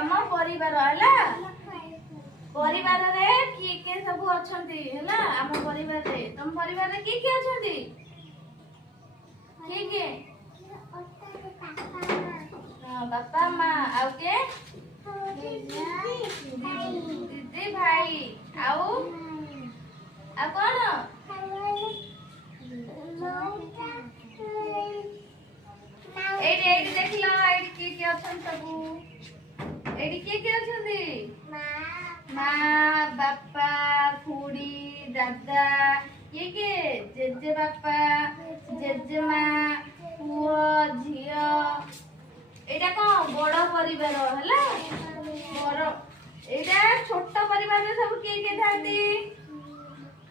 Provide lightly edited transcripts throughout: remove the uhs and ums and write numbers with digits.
आम परिवार हैला परिवार रे किए सब अछंती हैला आम परिवार रे तुम परिवार रे किए अछंती किए बापा माँ आउ के दीदी भाई आउ आ कौन एडी देखिला एडी किए अछन सब एडी किए अछंती माँ बापा खुड़ी दादा ये के जेजे बापा जेजे माँ पुओ झियो एटा कौन बड़ परिवार हैला बड़ एटा छोट परिवार रे सब किए थांती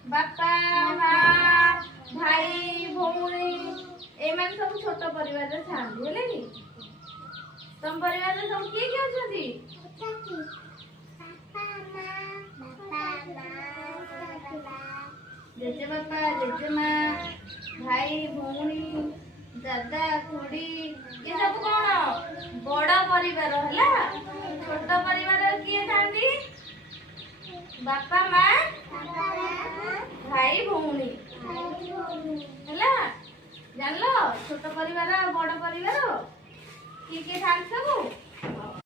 बापा माँ भाई भौणी ए मान सब छोट परिवार रे थांती हेले नी तुम परिवार रे सब किए अछंती जेजे बापा जेजे माँ भाई भौणी दादा खुड़ी ये सब कौन बड़ परिवार हैला छोट परिवार किए थांती बापा माँ भाई भौणी हैला जानलो छोट परिवार बड़ परिवार किए थांती सब